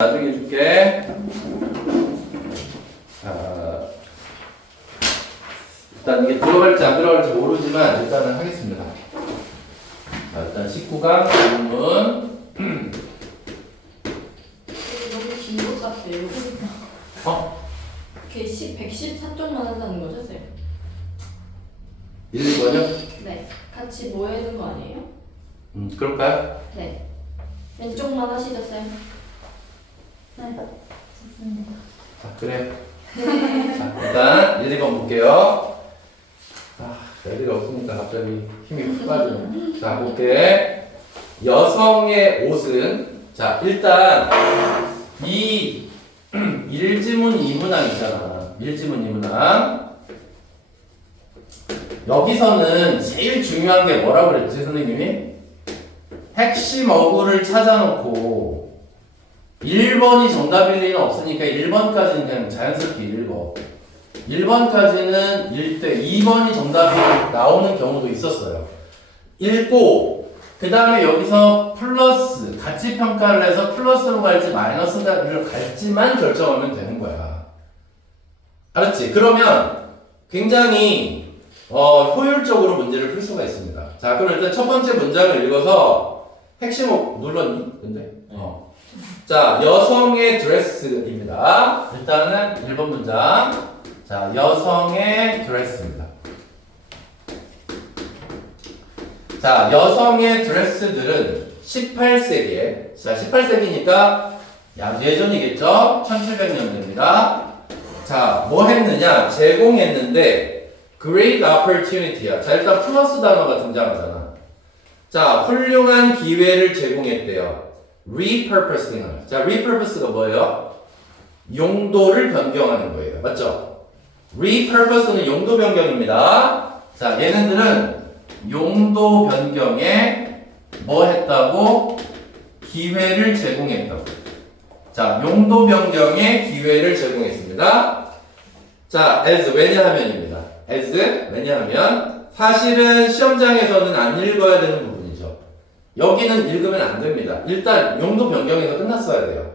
나중에 줄게. 일단 이게 들어갈지 안 들어갈지 모르지만 일단은 하겠습니다. 일단 19강 질문. 너무 긴 것 같아요. 이렇게 114쪽만 한다는 거죠, 쌤? 1, 2번요? 네. 같이 모여있는 거 아니에요? 그럴까요? 네. 왼쪽만 하시죠, 쌤? 네. 좋습니다. 자, 그래. 자, 일단 1, 2번 볼게요. 애들이 없으니까 갑자기 힘이 훅 빠지네. 자, 볼게. 여성의 옷은, 자, 일단 이 1지문 2문항 있잖아. 1지문 2문항. 여기서는 제일 중요한 게 뭐라고 그랬지, 선생님이? 핵심 어구를 찾아놓고 1번이 정답일 리는 없으니까 1번까지는 그냥 자연스럽게 읽어. 1번까지는 읽되 2번이 정답이 나오는 경우도 있었어요. 읽고 그 다음에 여기서 플러스 같이 평가를 해서 플러스로 갈지 마이너스로 갈지만 결정하면 되는 거야. 알았지? 그러면 굉장히 효율적으로 문제를 풀 수가 있습니다. 자, 그럼 일단 첫 번째 문장을 읽어서 핵심 눌렀니? 근데? 자, 여성의 드레스입니다. 일단은 1번 문장. 자, 여성의 드레스입니다. 자, 여성의 드레스들은 18세기에, 자, 18세기니까 예전이겠죠? 1700년대입니다. 자, 뭐 했느냐? 제공했는데, great opportunity야. 자, 일단 플러스 단어가 등장하잖아. 자, 훌륭한 기회를 제공했대요. repurposing을. 자, repurpose가 뭐예요? 용도를 변경하는 거예요. 맞죠? repurpose는 용도 변경입니다. 자, 얘네들은 용도 변경에 뭐 했다고? 기회를 제공했다고. 자, 용도 변경에 기회를 제공했습니다. 자, as 왜냐하면입니다. as 왜냐하면 사실은 시험장에서는 안 읽어야 되는 부분이죠. 여기는 읽으면 안 됩니다. 일단 용도 변경에서 끝났어야 돼요.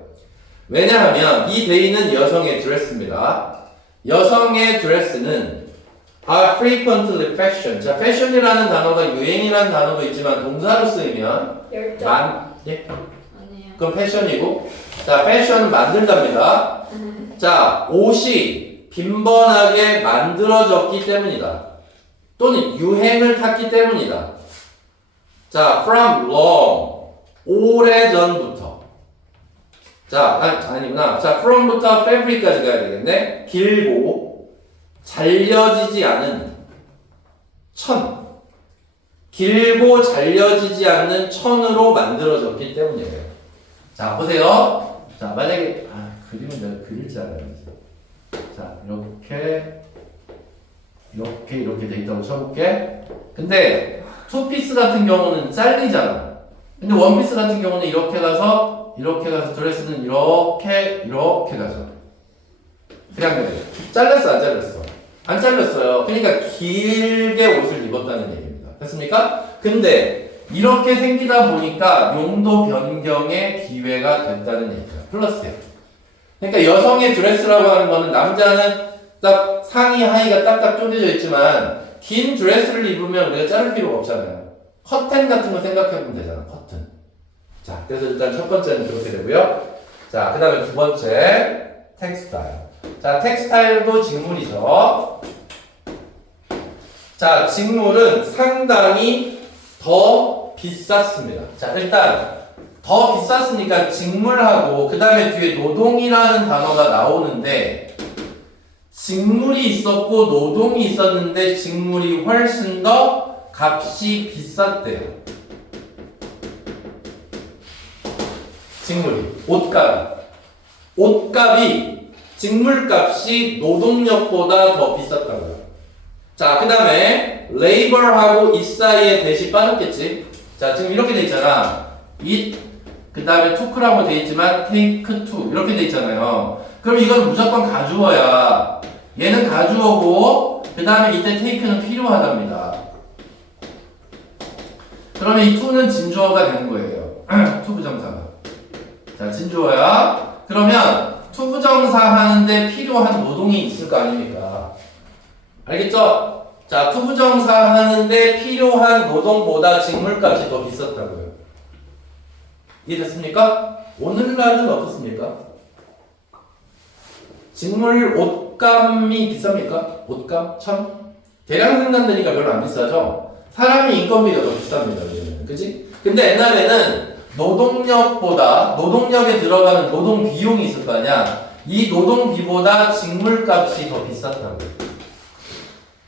왜냐하면 이 데이는 여성의 드레스입니다. 여성의 드레스는 are frequently fashion. 자, fashion이라는 단어가 유행이라는 단어도 있지만 동사로 쓰이면 열정. 예? 아니에요. 그럼 패션이고, 자, 패션은 만들답니다. 자, 옷이 빈번하게 만들어졌기 때문이다. 또는 유행을 탔기 때문이다. 자, from long, 오래전부터. 자, 아니구나. 자, from부터 fabric까지 가야 되겠네. 길고 잘려지지 않은 천. 길고 잘려지지 않는 천으로 만들어졌기 때문이에요. 자, 보세요. 자, 만약에 그림은 내가 그릴 줄 알아야지. 자, 이렇게 돼 있다고 쳐볼게. 근데 투피스 같은 경우는 잘리잖아. 근데 원피스 같은 경우는 이렇게 가서 드레스는 이렇게 가죠. 그냥 그래. 잘렸어, 안 잘렸어? 안 잘렸어요. 그러니까 길게 옷을 입었다는 얘기입니다. 됐습니까? 근데 이렇게 생기다 보니까 용도 변경의 기회가 됐다는 얘기죠. 플러스예요. 그러니까 여성의 드레스라고 하는 거는 남자는 딱 상의 하의가 딱딱 쪼개져 있지만 긴 드레스를 입으면 우리가 자를 필요가 없잖아요. 커튼 같은 거 생각해보면 되잖아. 커튼. 자, 그래서 일단 첫 번째는 그렇게 되고요. 자, 그 다음에 두 번째 텍스타일. 자, 텍스타일도 직물이죠. 자, 직물은 상당히 더 비쌌습니다. 자, 일단 더 비쌌으니까 직물하고 그 다음에 뒤에 노동이라는 단어가 나오는데 직물이 있었고 노동이 있었는데 직물이 훨씬 더 값이 비쌌대요. 직물이 옷값이 직물값이 노동력보다 더 비쌌다고요. 자, 그 다음에 labor하고 it 사이에 대시 빠졌겠지. 자, 지금 이렇게 돼 있잖아. it 그 다음에 took라고 돼 있지만 take to 이렇게 돼 있잖아요. 그럼 이건 무조건 가주어야. 얘는 가주어고 그 다음에 이때 take는 필요하답니다. 그러면 이 to는 진주어가 되는 거예요. to 부정사가. 자, 진주어야. 그러면 투부정사 하는데 필요한 노동이 있을 거 아닙니까? 알겠죠? 자, 투부정사 하는데 필요한 노동보다 직물값이 더 비쌌다고요. 이해됐습니까? 오늘날은 어떻습니까? 직물 옷감이 비쌉니까? 옷감? 참? 대량 생산되니까 별로 안 비싸죠? 사람이 인건비가 더 비쌉니다. 요즘에는. 그치? 근데 옛날에는 노동력에 들어가는 노동 비용이 있을 거 아니야? 이 노동비보다 직물값이 더 비쌌다고.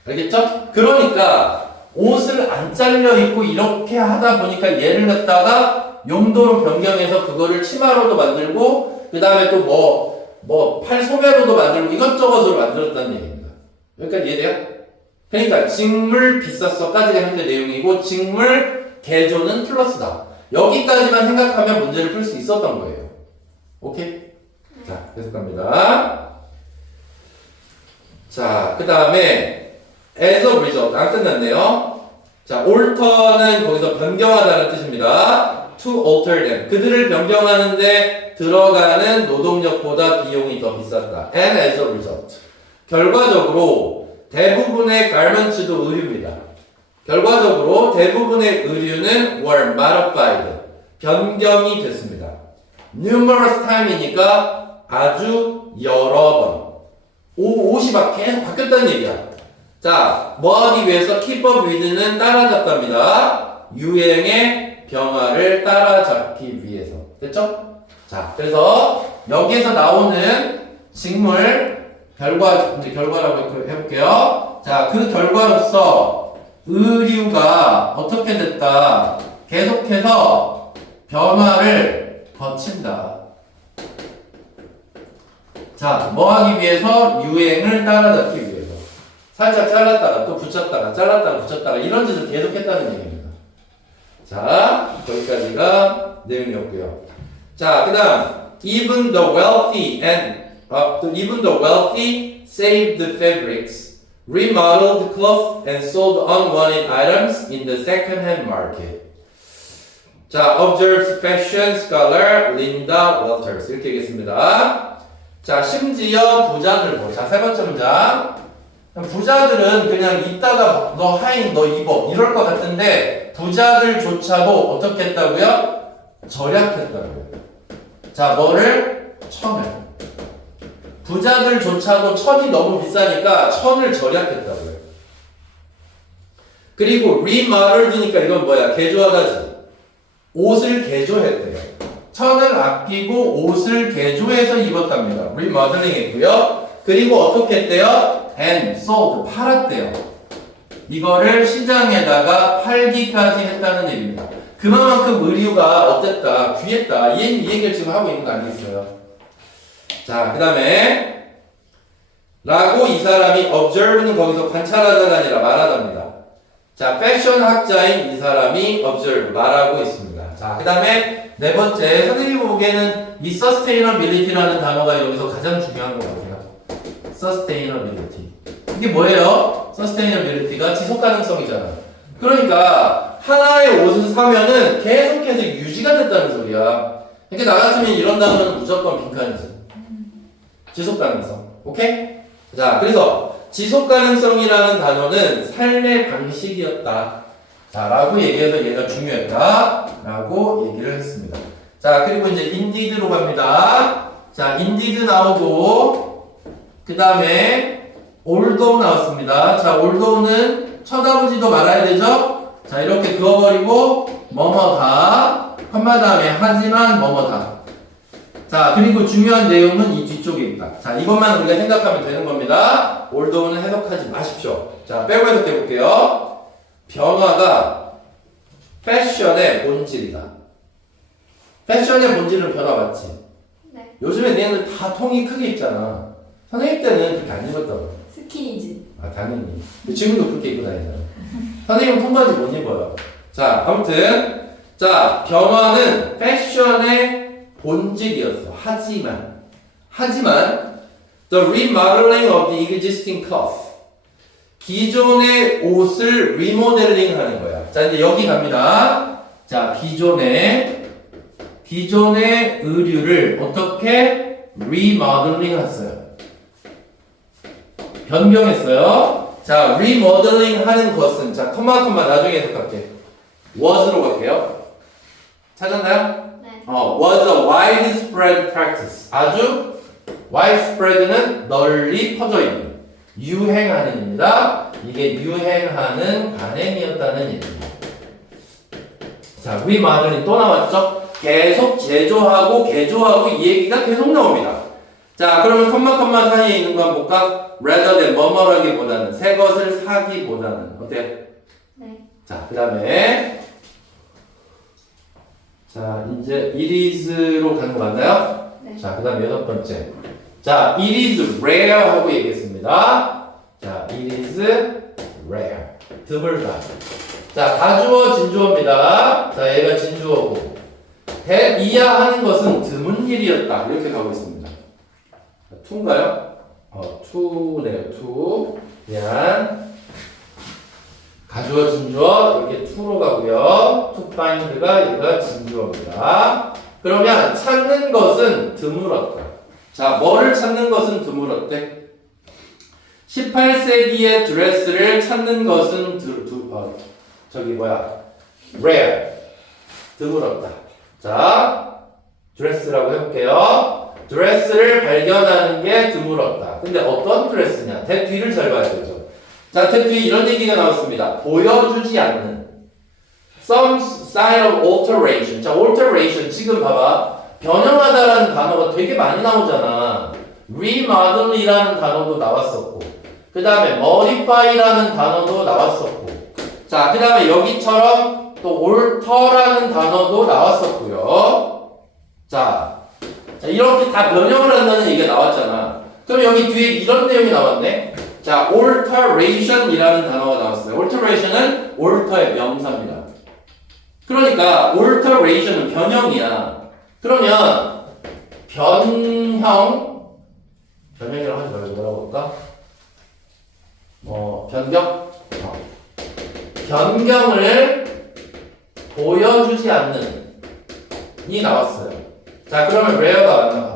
알겠죠? 그러니까 옷을 안 잘려 입고 이렇게 하다 보니까 얘를 갖다가 용도로 변경해서 그거를 치마로도 만들고 그 다음에 또 팔 소매로도 만들고 이것저것으로 만들었다는 얘기입니다. 여기까지 이해돼요? 그러니까 직물 비쌌어까지가 현재 내용이고 직물 개조는 플러스다. 여기까지만 생각하면 문제를 풀 수 있었던 거예요. 오케이? 자, 계속 갑니다. 자, 그 다음에 as a result. 안 끝났네요. 자, alter는 거기서 변경하다는 뜻입니다. to alter them. 그들을 변경하는데 들어가는 노동력보다 비용이 더 비쌌다. and as a result. 결과적으로 대부분의 garments도 의류입니다. 결과적으로 대부분의 의류는 were modified. 변경이 됐습니다. numerous time이니까 아주 여러 번. 옷이 막 계속 바뀌었다는 얘기야. 자, 뭐 하기 위해서 keep up with는 따라잡답니다. 유행의 변화를 따라잡기 위해서. 됐죠? 자, 그래서 여기에서 나오는 직물 결과라고 해볼게요. 자, 그 결과로서 의류가 어떻게 됐다. 계속해서 변화를 거친다. 자, 뭐 하기 위해서? 유행을 따라잡기 위해서. 살짝 잘랐다가 또 붙였다가 잘랐다가 붙였다가 이런 짓을 계속했다는 얘기입니다. 자, 거기까지가 내용이었고요. 자, 그 다음 even the wealthy saved the fabrics, remodeled cloth and sold unwanted items in the second-hand market. 자, observes fashion scholar Linda Walters. 이렇게 얘기했습니다. 자, 심지어 부자들도. 자, 세 번째 문장. 부자들은 그냥 이따가 너 하인 너 입어 이럴 것 같은데 부자들조차도 어떻게 했다고요? 절약했다고요. 자, 뭐를? 천을. 부자들조차도 천이 너무 비싸니까 천을 절약했다고요. 그리고 remodeled니까 이건 뭐야? 개조하다지. 옷을 개조했대요. 천을 아끼고 옷을 개조해서 입었답니다. remodeling 했고요. 그리고 어떻게 했대요? and sold, 팔았대요. 이거를 시장에다가 팔기까지 했다는 얘기입니다. 그만큼 의류가 어땠다, 귀했다, 이 얘기를 지금 하고 있는 거 아니겠어요? 자, 그 다음에 라고 이 사람이 observe는 거기서 관찰하다가 아니라 말하답니다. 자, 패션 학자인 이 사람이 observe, 말하고 있습니다. 자, 그 다음에 네 번째, 선생님 보기에는 이 sustainability라는 단어가 여기서 가장 중요한 것 같아요. sustainability. 이게 뭐예요? sustainability가 지속 가능성이잖아. 그러니까 하나의 옷을 사면은 계속해서 유지가 됐다는 소리야. 그러니까 나 같으면 이런 단어는 무조건 빈칸이지. 지속 가능성. 오케이? 자, 그래서 지속 가능성이라는 단어는 삶의 방식이었다. 자, 라고 얘기해서 얘가 중요했다. 라고 얘기를 했습니다. 자, 그리고 이제 indeed로 갑니다. 자, indeed 나오고 그 다음에 although 나왔습니다. 자, although는 쳐다보지도 말아야 되죠? 자, 이렇게 그어버리고 뭐뭐다, 컴마 다음에 하지만 뭐뭐다. 자, 그리고 중요한 내용은 이 뒤쪽에 있다. 자, 이것만 우리가 생각하면 되는 겁니다. although는 해석하지 마십시오. 자, 빼고 해석해 볼게요. 변화가 패션의 본질이다. 패션의 본질은 변화 맞지? 네. 요즘에 얘네들 다 통이 크게 입잖아. 선생님 때는 그렇게 안 입었다고. 스키니지. 아, 당연히. 지금도 그렇게 입고 다니잖아. 선생님은 통바지 못 입어요. 자, 아무튼. 자, 변화는 패션의 본질이었어. 하지만, the remodeling of the existing cloth. 기존의 옷을 리모델링 하는 거야. 자, 이제 여기 갑니다. 자, 기존의 의류를 어떻게 remodeling 했어요. 변경했어요. 자, remodeling 하는 것은, 자, 컴마 나중에 해석할게. was로 갈게요. 찾았나요? 네. was a widespread practice. 아주 widespread는 널리 퍼져 있는, 유행하는입니다. 이게 유행하는 간행이었다는 얘기입니다. 자, remodeling 또 나왔죠? 계속 제조하고 개조하고 이 얘기가 계속 나옵니다. 자, 그러면 컴마 사이에 있는 거 한번 볼까? rather than 뭐뭐라기보다는, 새 것을 사기보다는. 어때요? 네. 자, 그 다음에 자, 이제 it is로 가는 거 맞나요? 네. 자, 그 다음 여섯 번째. 자, it is rare 하고 얘기했습니다. 자, it is rare. 드물다. 자, 가주어 진주어입니다. 자, 얘가 진주어고. 대이야 하는 것은 드문 일이었다. 이렇게 가고 있습니다. 투인가요? 투네요, 투. 미안. 가주어 진주어 이렇게 투로 가고요. to find가 얘가 진주어입니다. 그러면 찾는 것은 드물었다. 자, 뭐를 찾는 것은 드물었대? 18세기의 드레스를 찾는 것은 rare. 드물었다. 자, 드레스라고 해볼게요. 드레스를 발견하는 게 드물었다. 근데 어떤 드레스냐? 대 뒤를 잘 봐야 되죠. 자, 대 뒤에 이런 얘기가 나왔습니다. 보여주지 않는. Some sign of alteration. 자, alteration. 지금 봐봐. 변형하다라는 단어가 되게 많이 나오잖아. remodel이라는 단어도 나왔었고. 그 다음에 modify라는 단어도 나왔었고. 자, 그 다음에 여기처럼 또 alter라는 단어도 나왔었고요. 자, 이렇게 다 변형을 한다는 얘기가 나왔잖아. 그럼 여기 뒤에 이런 내용이 나왔네. 자, alteration이라는 단어가 나왔어요. alteration은 alter의 명사입니다. 그러니까 alteration은 변형이야. 그러면 변형이라고 하지 말고 뭐라고 할까? 변경? 변경을 보여주지 않는 이 나왔어요. 자, 그러면 rare가 맞나?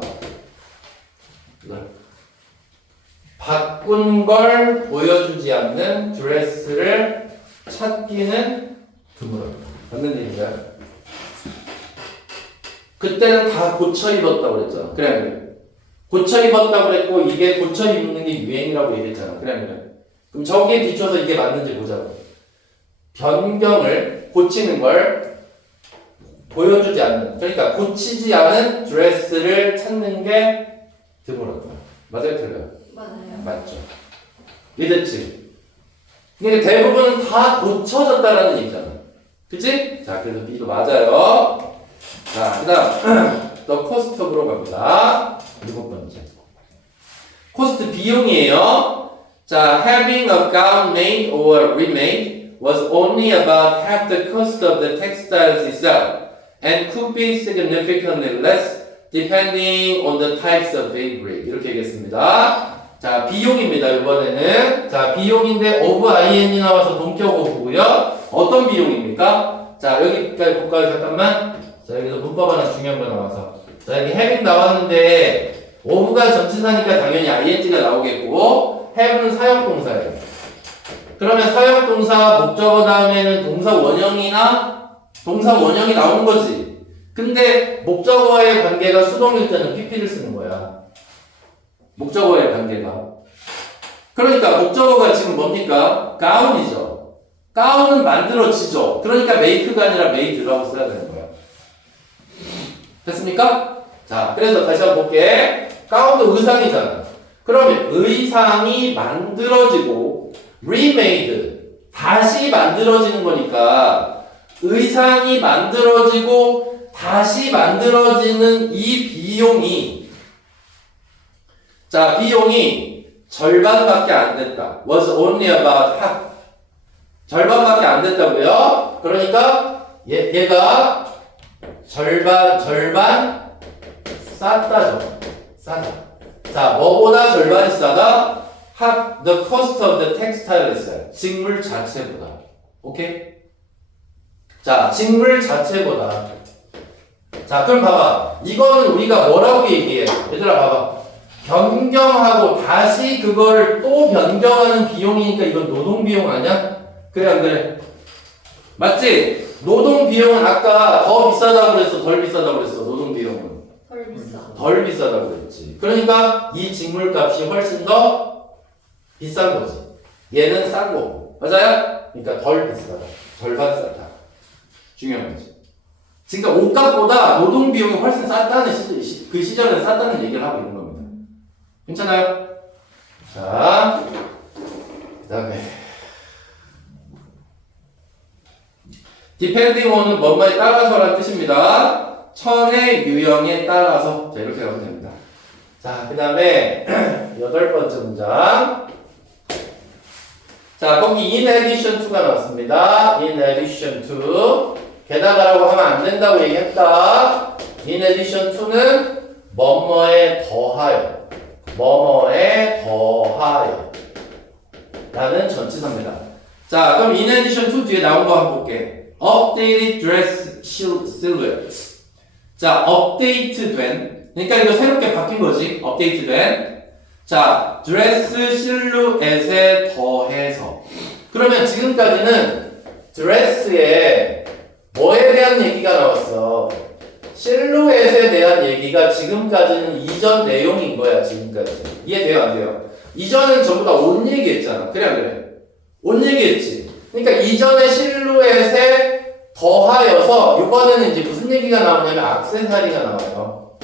바꾼 걸 보여주지 않는 드레스를 찾기는 드물어요. 맞는 얘기인가요? 그때는 다 고쳐 입었다고 그랬잖아. 그래. 고쳐 입었다고 그랬고, 이게 고쳐 입는 게 유행이라고 얘기했잖아. 그래. 그럼 저기에 비춰서 이게 맞는지 보자고. 변경을, 고치는 걸 보여주지 않는, 그러니까 고치지 않은 드레스를 찾는 게 드물었다. 맞아요? 틀려요? 맞아요. 맞죠. 믿었지? 근데 대부분은 다 고쳐졌다라는 얘기잖아. 그치? 자, 그래서 B도 맞아요. 자, 그 다음 더 코스트업으로 갑니다. 일곱 번째. 코스트 비용이에요. 자, having a gown made or remade was only about half the cost of the textiles itself and could be significantly less depending on the types of fabric. 이렇게 얘기했습니다. 자, 비용입니다. 이번에는. 자, 비용인데 of ing이 나와서 동격 of고요. 어떤 비용입니까? 자, 여기까지 볼까요? 잠깐만. 자, 여기서 문법 하나 중요한 거 나와서. 자, 여기 having 나왔는데 of가 전치사니까 당연히 ing가 나오겠고 have는 사역동사예요. 그러면 사역동사 목적어 다음에는 동사 원형이 나오는 거지. 근데 목적어의 관계가 수동일 때는 pp를 쓰는 거야. 목적어의 관계가. 그러니까 목적어가 지금 뭡니까? 가운이죠. 가운은 만들어지죠. 그러니까 make가 아니라 made라고 써야 되는 거야. 됐습니까? 자, 그래서 다시 한번 볼게. 가운도 의상이잖아. 그러면 의상이 만들어지고 remade, 다시 만들어지는 거니까 의상이 만들어지고 다시 만들어지는 이 비용이, 자, 비용이 절반밖에 안 됐다. was only about half. 절반밖에 안 됐다고요? 그러니까 얘가 절반 쌌다죠. 싸다. 자, 뭐보다 절반이 싸다? half the cost of the textile itself. 직물 자체보다. 오케이? 자, 직물 자체보다. 자, 그럼 봐봐. 이거는 우리가 뭐라고 얘기해? 얘들아, 봐봐. 변경하고 다시 그거를 또 변경하는 비용이니까 이건 노동 비용 아니야? 그래, 안 그래? 맞지? 노동 비용은 아까 더 비싸다고 그랬어? 덜 비싸다고 그랬어? 노동 비용은. 덜 비싸. 덜 비싸다고 그랬지. 그러니까 이 직물 값이 훨씬 더 비싼 거지. 얘는 싼 거고. 맞아요? 그러니까 덜 비싸다. 절반 싸다. 중요한 거지. 그러니까 옷값보다 노동 비용이 훨씬 쌌다는 그 시절은 쌌다는 얘기를 하고 있는 겁니다. 괜찮아요? 자, 그 다음에 depending on은 뭐뭐에 따라서라는 뜻입니다. 천의 유형에 따라서. 자, 이렇게 하면 됩니다. 자, 그 다음에 8번째 문장. 자, 거기 in addition to가 나왔습니다. in addition to. 게다가라고 하면 안 된다고 얘기했다. in addition to는 뭐뭐에 더하여. 뭐뭐에 더하여. 라는 전치사입니다. 자, 그럼 in addition to 뒤에 나온 거 한번 볼게. updated dress silhouette. 자, 업데이트 된. 그러니까 이거 새롭게 바뀐 거지. 업데이트 된. 자, 드레스 실루엣에 더해서. 그러면 지금까지는 드레스에 뭐에 대한 얘기가 나왔어? 실루엣에 대한 얘기가 지금까지는 이전 내용인 거야, 지금까지. 이해돼요, 안 돼요? 이전은 전부 다 옷 얘기했잖아. 그래, 안 그래? 옷 얘기했지. 그러니까 이전의 실루엣에 더하여서 이번에는 이제 무슨 얘기가 나오냐면 액세서리가 나와요.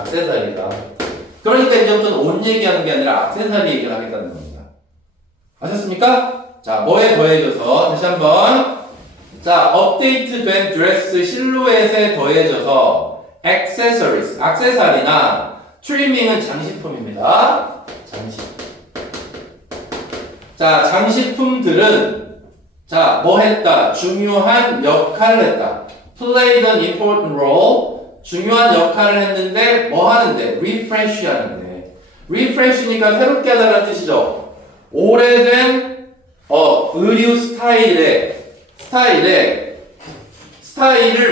액세서리가. 그러니까 이제부터는 옷 얘기하는 게 아니라 액세서리 얘기를 하겠다는 겁니다. 아셨습니까? 자, 뭐에 더해져서 다시 한번. 자, 업데이트된 드레스 실루엣에 더해져서 accessories, 액세서리나 트리밍은 장식품입니다. 장식품. 자, 장식품들은 자, 뭐 했다? 중요한 역할을 했다. played an important role. 중요한 역할을 했는데 뭐 하는데? refresh 하는데. refresh니까 새롭게 하다는 뜻이죠. 오래된 의류 스타일을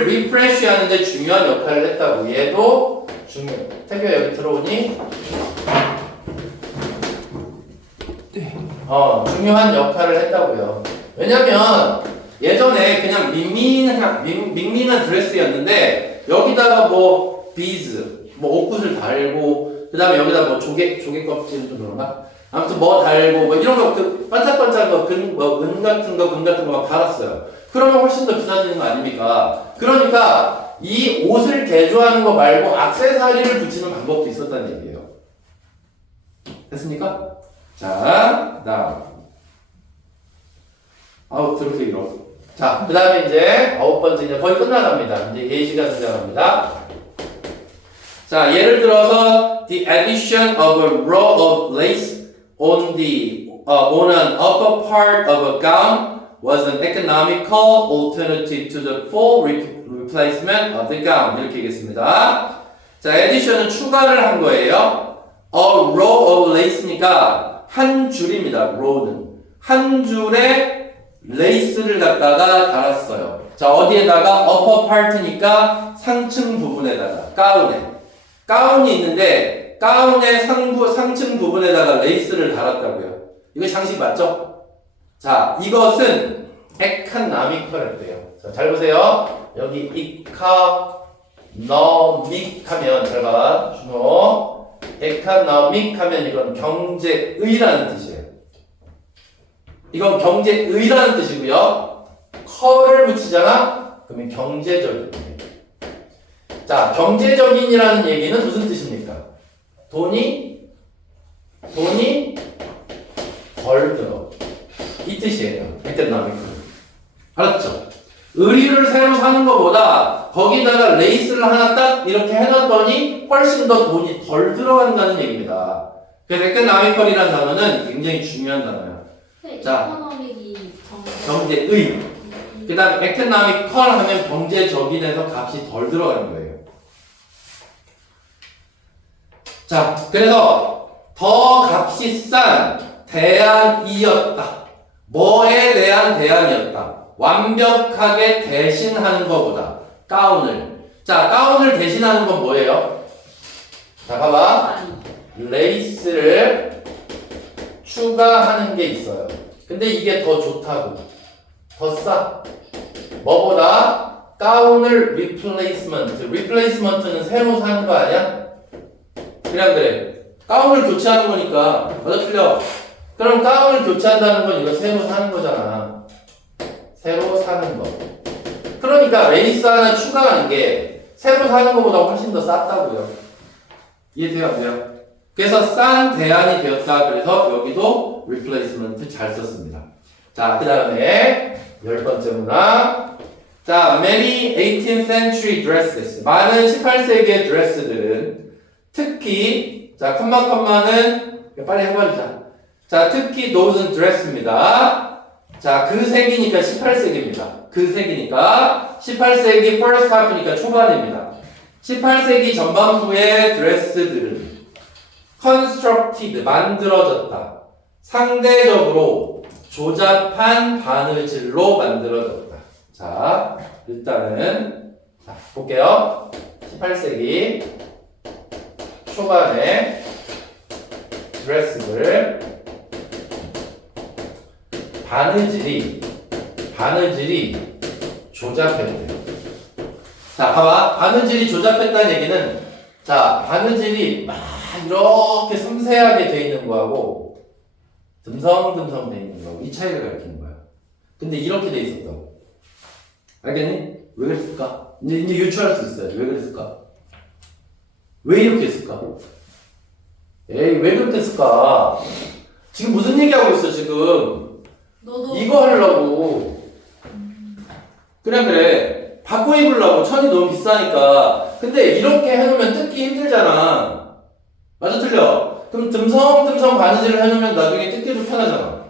refresh 하는데 중요한 역할을 했다고. 얘도 중요해. 태규야 여기 들어오니? 중요한 역할을 했다고요. 왜냐면 예전에 그냥 밍밍한 드레스였는데 여기다가 뭐 비즈, 뭐 옷구슬 달고 그 다음에 여기다 뭐 조개 껍질 좀 그런가? 아무튼 뭐 달고 뭐 이런 거 그 반짝반짝한 거 은 같은 거 금 같은 거 막 달았어요. 그러면 훨씬 더 비싸지는 거 아닙니까? 그러니까 이 옷을 개조하는 거 말고 액세서리를 붙이는 방법도 있었다는 얘기예요. 됐습니까? 자, 그다음. 아우, 그렇게 길어. 자, 그 다음에 이제 9번째 이제 거의 끝나갑니다. 이제 예시가 등장합니다. 자, 예를 들어서 the addition of a row of lace on an upper part of a gown was an economical alternative to the full replacement of the gown. 이렇게 얘기했습니다. 자, addition은 추가를 한 거예요. A row of lace니까 한 줄입니다. row는 한 줄에 레이스를 갖다가 달았어요. 자, 어디에다가 upper part니까 상층 부분에다가 가운이 있는데 가운의 상층 부분에다가 레이스를 달았다고요. 이거 장식 맞죠? 자, 이것은 economical이래요. 자, 잘 보세요. 여기 economic 하면 잘 봐. 준호. economic 하면 이건 경제의라는 뜻이에요. 이건 경제의라는 뜻이고요. 커를 붙이잖아? 그러면 경제적인. 자, 경제적인이라는 얘기는 무슨 뜻입니까? 돈이 덜 들어. 이 뜻이에요. economic. 알았죠? 의류를 새로 사는 것보다 거기다가 레이스를 하나 딱 이렇게 해놨더니 훨씬 더 돈이 덜 들어간다는 얘기입니다. 그래서 economical이라는 단어는 굉장히 중요한 단어예요. 자, 경제의. 그 다음 economical 하면 경제적인에서 값이 덜 들어가는 거예요. 자, 그래서 더 값이 싼 대안이었다. 뭐에 대한 대안이었다. 완벽하게 대신하는 것보다 가운을 자, 가운을 대신하는 건 뭐예요? 자, 봐봐. 레이스를 추가하는 게 있어요. 근데 이게 더 좋다고. 더 싸. 뭐보다? 가운을 리플레이스먼트는 새로 사는 거 아니야? 그래. 가운을 교체하는 거니까. 맞아, 틀려. 그럼 가운을 교체한다는 건 이거 새로 사는 거잖아. 새로 사는 거. 그러니까 레이스 하나 추가하는 게 새로 사는 것보다 훨씬 더 쌌다고요. 이해돼요? 안 돼요? 그래서 싼 대안이 되었다. 그래서 여기도 replacement 잘 썼습니다. 자, 그 다음에 10번째 문항. 자, many 18th century dresses. 많은 18세기의 드레스들은 특히, 자, 컴마는 빨리 해버리자. 자, 특히 those dress입니다. 자, 그 세기니까 18세기입니다. 그 세기니까 18세기 first half니까 초반입니다. 18세기 전반부의 드레스들은 constructed, 만들어졌다. 상대적으로 조잡한 바느질로 만들어졌다. 자, 일단은 자, 볼게요. 18세기 초반에 드레스들 바느질이 조잡했대요. 자, 봐봐. 바느질이 조잡했다는 얘기는 자, 바느질이 막 이렇게 섬세하게 돼 있는 거하고 듬성듬성 돼 있는 거하고 이 차이를 가리키는 거야. 근데 이렇게 돼 있었다고. 알겠니? 왜 그랬을까? 이제 유추할 수 있어요. 왜 그랬을까? 왜 이렇게 했을까? 에이, 왜 그렇게 했을까? 지금 무슨 얘기하고 있어, 지금? 너도 이거 하려고. 그래. 바꿔 입으려고. 천이 너무 비싸니까. 근데 이렇게 해놓으면 뜯기 힘들잖아. 맞아, 틀려? 그럼 듬성듬성 바느질을 해놓으면 나중에 뜯기도 편하잖아.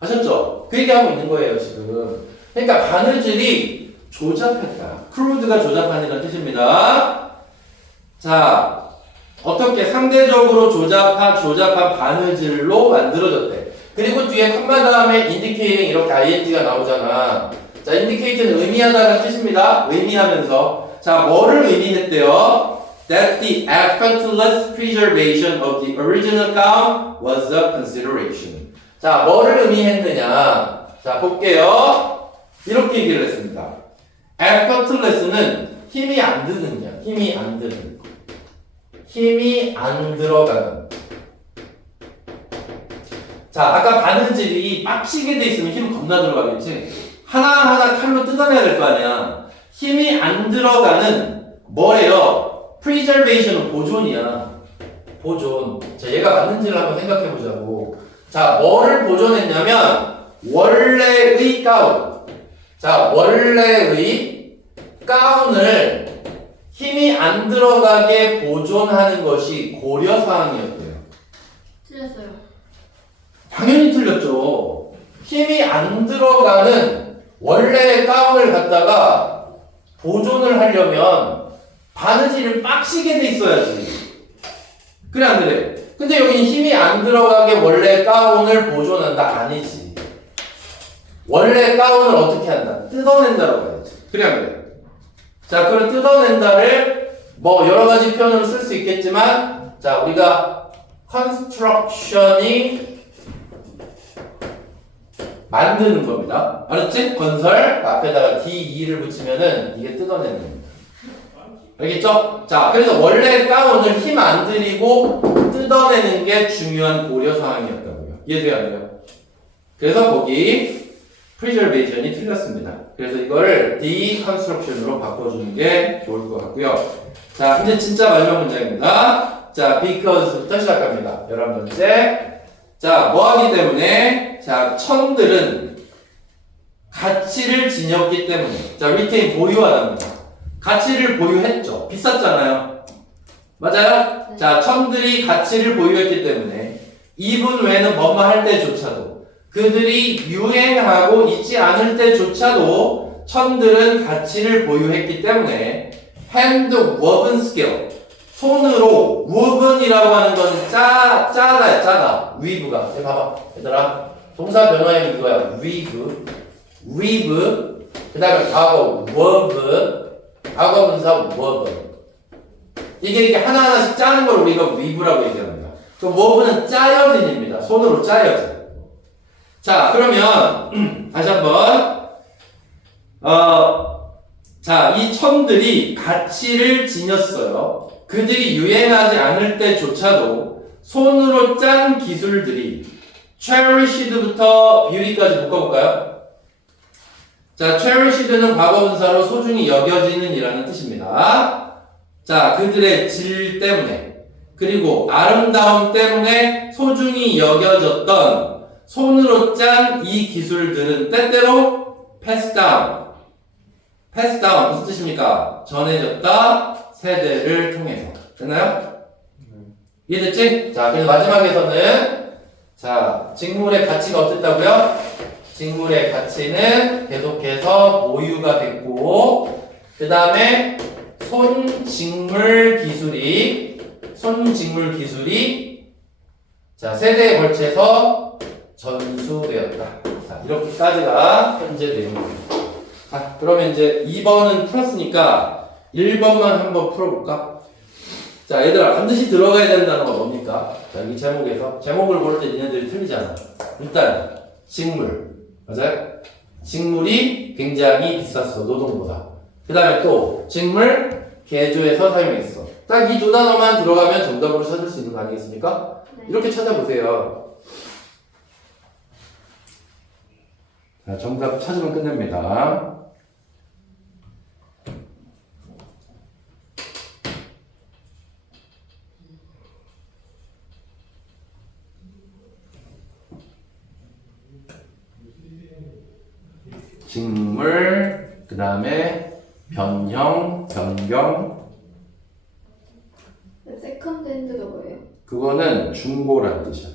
아셨죠? 그 얘기하고 있는 거예요, 지금. 그러니까 바느질이 조잡했다. 크루드가 조잡한이라는 뜻입니다. 자, 어떻게 상대적으로 조잡한 바느질로 만들어졌대. 그리고 뒤에 컴마 다음에 indicating 이렇게 ing가 나오잖아. 자, indicate는 의미하다는 뜻입니다. 의미하면서. 자, 뭐를 의미했대요? That the effortless preservation of the original gown was a consideration. 자, 뭐를 의미했느냐? 자, 볼게요. 이렇게 얘기를 했습니다. effortless는 힘이 안 드는냐? 힘이 안 드는. 힘이 안 들어가는. 자, 아까 바느질이 빡시게 돼 있으면 힘 겁나 들어가겠지? 하나하나 칼로 뜯어내야 될 거 아니야. 힘이 안 들어가는 뭐래요? preservation은 보존이야. 보존. 자, 얘가 바느질을 한번 생각해 보자고. 자, 뭐를 보존했냐면 원래의 가운. 자, 원래의 가운을 힘이 안 들어가게 보존하는 것이 고려사항이었대요. 틀렸어요. 당연히 틀렸죠. 힘이 안 들어가는 원래의 가운을 갖다가 보존을 하려면 바느질을 빡시게 돼 있어야지. 그래 안 그래? 근데 여기는 힘이 안 들어가게 원래 가운을 보존한다? 아니지. 원래 가운을 어떻게 한다? 뜯어낸다라고 해야지. 그래 안 그래? 자, 그럼 뜯어낸다를 뭐 여러 가지 표현으로 쓸 수 있겠지만, 자, 우리가 construction이 만드는 겁니다. 알았지? 건설 앞에다가 DE를 붙이면은 이게 뜯어내는 겁니다. 알겠죠? 자, 그래서 원래 가운을 힘 안 들이고 뜯어내는 게 중요한 고려 사항이었다고요. 이해돼요? 안 돼요? 그래서 거기 preservation이 틀렸습니다. 그래서 이거를 deconstruction으로 바꿔주는 게 좋을 것 같고요. 자, 이제 진짜 마지막 문제입니다. 자, because부터 시작합니다. 11번째. 자, 뭐 하기 때문에? 자, 천들은 가치를 지녔기 때문에. 자, retain 보유하답니다. 가치를 보유했죠. 비쌌잖아요. 맞아요? 네. 자, 천들이 가치를 보유했기 때문에 이분 외에는 뭐뭐 할 때조차도 그들이 유행하고 있지 않을 때조차도 천들은 가치를 보유했기 때문에 hand woven skill 손으로 woven이라고 하는 건 짜다 weave가 봐봐 얘들아 동사 변화형이 이거야 weave 그 다음에 과거 wove 과거분사 woven. 이게 하나하나씩 짜는 걸 우리가 weave라고 얘기합니다. 그 woven은 짜여진입니다. 손으로 짜여진. 자, 그러면 다시 한번 자, 이 천들이 가치를 지녔어요. 그들이 유행하지 않을 때조차도 손으로 짠 기술들이 cherished부터 beauty까지 묶어볼까요? 자, cherished는 과거분사로 소중히 여겨지는 이라는 뜻입니다. 자, 그들의 질 때문에 그리고 아름다움 때문에 소중히 여겨졌던 손으로 짠 이 기술들은 때때로 pass down. pass down 무슨 뜻입니까? 전해졌다 세대를 통해서. 됐나요? 이해됐지? 자, 그래서 마지막에서는 자, 직물의 가치가 어땠다고요? 직물의 가치는 계속해서 보유가 됐고 그 다음에 손직물 기술이 자, 세대에 걸쳐서 전수되었다. 자, 이렇게까지가 현재 내용입니다. 자, 그러면 이제 2번은 풀었으니까 1번만 한번 풀어볼까? 자, 얘들아, 반드시 들어가야 되는 단어가 뭡니까? 자, 이 제목에서. 제목을 볼 때 니네들이 틀리잖아. 일단, 직물. 맞아요? 직물이 굉장히 비쌌어, 노동보다. 그 다음에 또, 직물, 개조해서 사용했어. 딱 이 두 단어만 들어가면 정답으로 찾을 수 있는 거 아니겠습니까? 네. 이렇게 찾아보세요. 자, 정답 찾으면 끝냅니다. 직물, 그 다음에 변형, 변경. 세컨드 핸드가 뭐예요? 그거는 중고라는 뜻이야.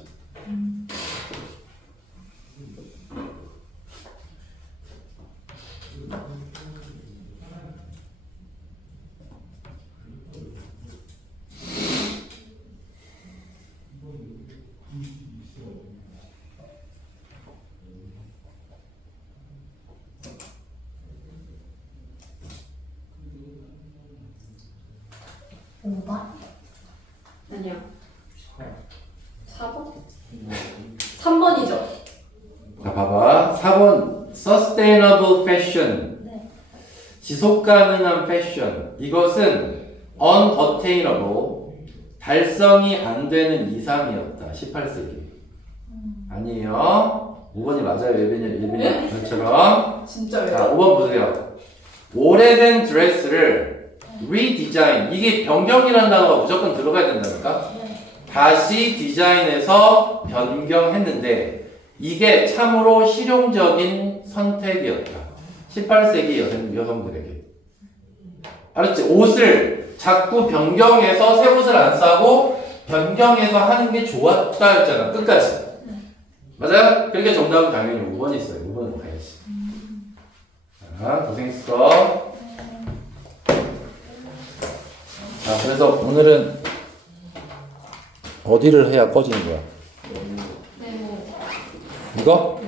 아니요. 4번? 3번이죠. 자, 봐봐. 4번, sustainable fashion. 네. 지속 가능한 패션. 이것은 unattainable. 달성이 안 되는 이상이었다. 18세기. 아니에요. 5번이 맞아요. 예빈이 저처럼. 진짜 자, 5번 보세요. 오래된 드레스를 redesign. 이게 변경이라는 단어가 무조건 들어가야 된다니까? 다시 디자인해서 변경했는데 이게 참으로 실용적인 선택이었다. 18세기 여성들에게. 알았지? 옷을 자꾸 변경해서 새 옷을 안 사고 변경해서 하는 게 좋았다 했잖아. 끝까지. 맞아요? 그러니까 정답은 당연히 5번이 있어요. 5번으로 가야지. 자, 고생했어. 자, 그래서 오늘은 어디를 해야 꺼지는 거야? 네, 뭐. 이거?